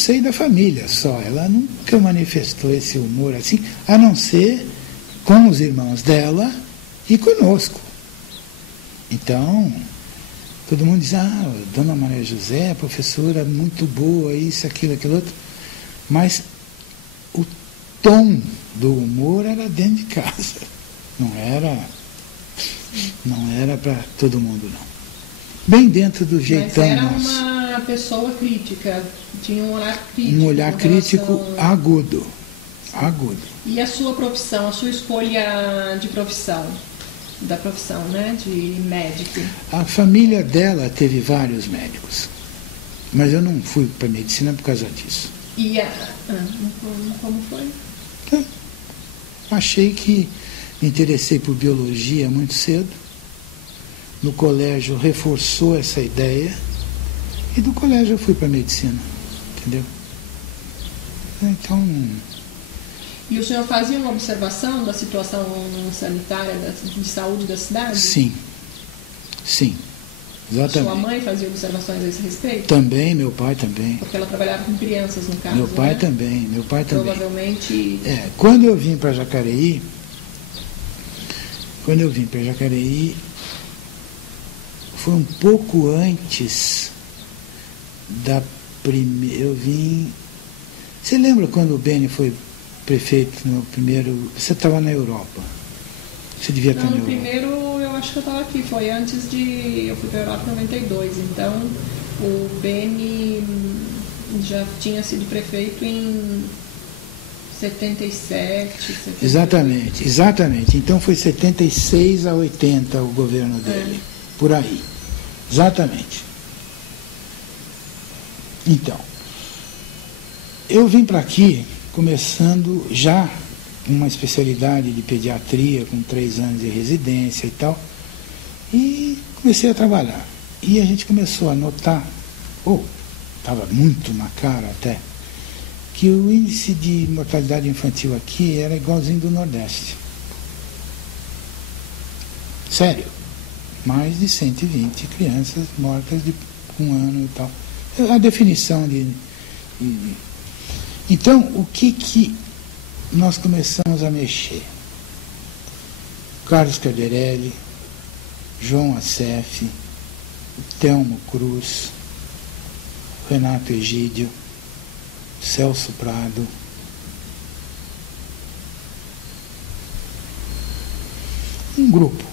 seio da família só. Ela nunca manifestou esse humor assim, a não ser com os irmãos dela e conosco. Então, todo mundo diz, Dona Maria José, professora muito boa, isso, aquilo, aquilo outro. Mas o tom do humor era dentro de casa. Não era para todo mundo, não. Bem dentro do jeitão nosso. Mas era uma pessoa crítica, tinha um olhar crítico. Um olhar crítico agudo. E a sua profissão, a sua escolha de profissão? Da profissão, né, de médico. A família dela teve vários médicos, mas eu não fui para medicina por causa disso. E como foi? Achei que me interessei por biologia muito cedo. No colégio reforçou essa ideia e do colégio eu fui para medicina, entendeu? Então. E o senhor fazia uma observação da situação sanitária de saúde da cidade? Sim, exatamente. Sua mãe fazia observações a esse respeito? Também, meu pai também. Porque ela trabalhava com crianças, no caso, Meu pai né? também. Provavelmente... Quando eu vim para Jacareí, foi um pouco antes da primeira... Eu vim... Você lembra quando o Beni foi prefeito no primeiro... Você estava na Europa. Você devia estar na Europa. No primeiro, eu acho que eu estava aqui. Foi antes de... Eu fui para a Europa em 92. Então, o Beni já tinha sido prefeito em 77, 78. Exatamente. Então, foi 76 a 80 o governo dele. Por aí. Exatamente. Então, eu vim para aqui começando já uma especialidade de pediatria, com 3 anos de residência e tal, e comecei a trabalhar. E a gente começou a notar, estava muito na cara até, que o índice de mortalidade infantil aqui era igualzinho do Nordeste. Sério. Mais de 120 crianças mortas com 1 ano e tal. A definição de... Então, o que nós começamos a mexer? Carlos Carderelli, João Assef, Telmo Cruz, Renato Egídio, Celso Prado, um grupo,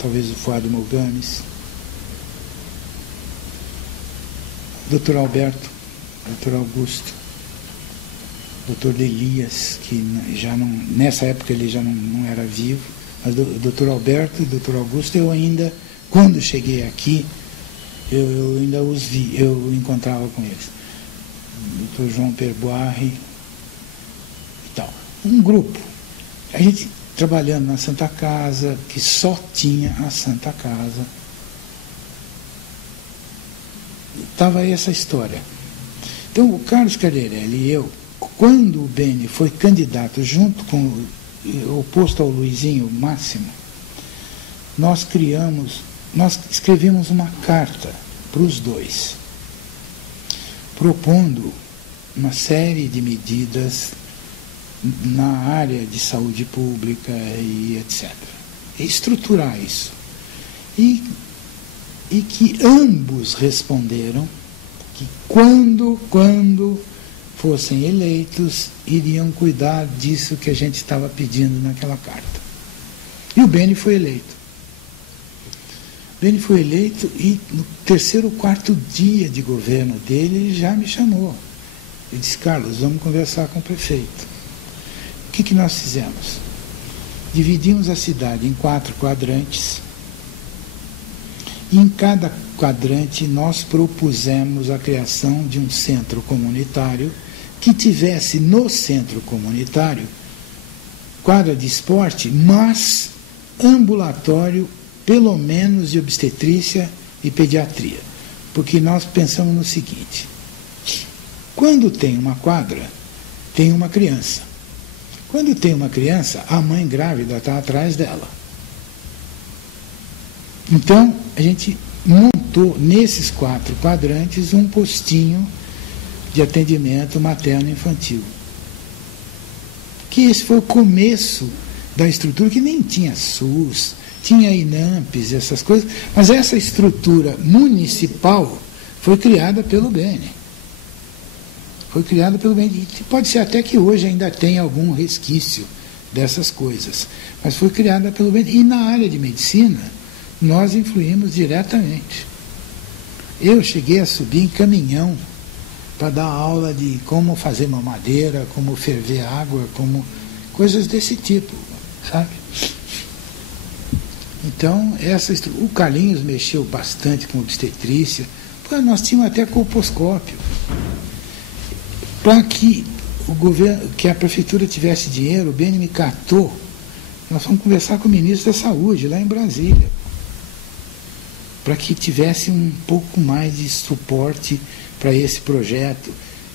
talvez o Fuad Mogames, Dr. Alberto, Dr. Augusto, Dr. Elias, que já não, nessa época ele já não era vivo, mas o Dr. Alberto e o Dr. Augusto, eu ainda, quando cheguei aqui, eu ainda os vi, eu encontrava com eles. Dr. João Perboarri e tal. Um grupo. A gente trabalhando na Santa Casa, que só tinha a Santa Casa. Estava aí essa história. Então, o Carlos Carderelli e eu, quando o Beni foi candidato junto com o oposto ao Luizinho Máximo, nós escrevemos uma carta para os dois, propondo uma série de medidas na área de saúde pública e etc. E estruturar isso. E que ambos responderam que quando fossem eleitos, iriam cuidar disso que a gente estava pedindo naquela carta. E o Beni foi eleito. Beni foi eleito e no 3º ou 4º dia de governo dele, ele já me chamou. Ele disse, Carlos, vamos conversar com o prefeito. O que nós fizemos? Dividimos a cidade em 4 quadrantes. E em cada quadrante nós propusemos a criação de um centro comunitário que tivesse no centro comunitário quadra de esporte, mas ambulatório, pelo menos de obstetrícia e pediatria. Porque nós pensamos no seguinte, quando tem uma quadra, tem uma criança. Quando tem uma criança, a mãe grávida está atrás dela. Então, a gente montou montou, nesses 4 quadrantes, um postinho de atendimento materno-infantil. Que esse foi o começo da estrutura, que nem tinha SUS, tinha INAMPs, essas coisas, mas essa estrutura municipal foi criada pelo BN. Foi criada pelo BN. E pode ser até que hoje ainda tenha algum resquício dessas coisas, mas foi criada pelo BN. E na área de medicina, nós influímos diretamente. Eu cheguei a subir em caminhão para dar aula de como fazer mamadeira, como ferver água, como coisas desse tipo, sabe? Então, o Carlinhos mexeu bastante com obstetrícia. Pô, nós tínhamos até colposcópio. Para que o governo, que a prefeitura tivesse dinheiro, o BN me catou. Nós fomos conversar com o ministro da Saúde, lá em Brasília, para que tivesse um pouco mais de suporte para esse projeto.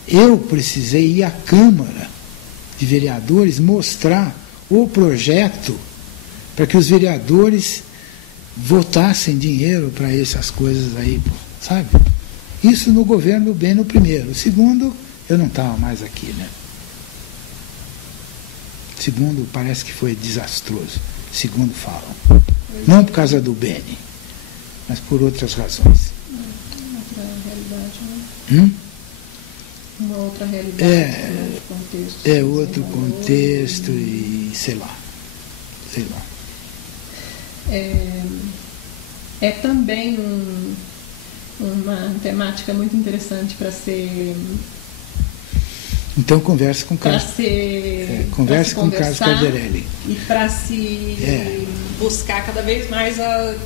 Eu precisei ir à Câmara de Vereadores mostrar o projeto para que os vereadores votassem dinheiro para essas coisas aí, sabe? Isso no governo do BN, no primeiro. O segundo, eu não estava mais aqui, né? O segundo, parece que foi desastroso. Segundo falam. Não por causa do BN, mas por outras razões. Outra realidade, né? Uma outra realidade, outro contexto. Outro contexto e sei lá. É também uma temática muito interessante para ser... Então converse com o Carlos. Converse com o Carlos Carderelli. E para se buscar cada vez mais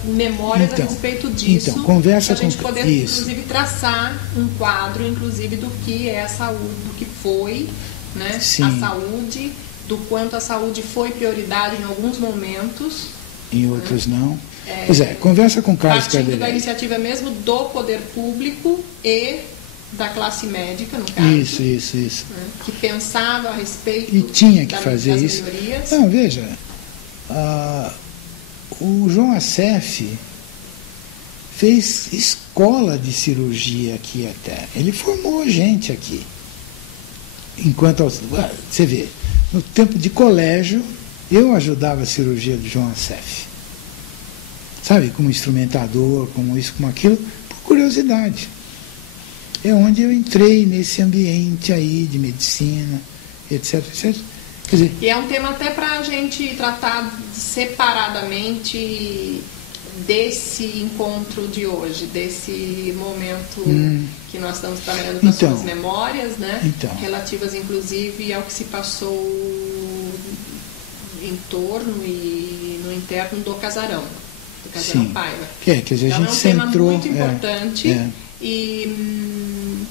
memórias a respeito disso. Então, conversa para a gente poder, inclusive, traçar um quadro, inclusive, do que é a saúde, do que foi, né? Sim. A saúde, do quanto a saúde foi prioridade em alguns momentos. Em outros não. Pois conversa com o Carlos Carderelli. Partindo da iniciativa mesmo do poder público e da classe médica, no caso. Isso. Né, que pensava a respeito e tinha que fazer isso. Melhorias. Não, veja, o João Assef fez escola de cirurgia aqui até. Ele formou gente aqui. Você vê, no tempo de colégio, eu ajudava a cirurgia do João Assef. Sabe, como instrumentador, como isso, como aquilo, por curiosidade. É onde eu entrei nesse ambiente aí de medicina, etc. Quer dizer, e é um tema até para a gente tratar separadamente desse encontro de hoje, desse momento que nós estamos trabalhando com as suas memórias, né? Relativas, inclusive, ao que se passou em torno e no interno do Casarão Paiva. Quer dizer, então, a gente centrou... É um tema muito importante e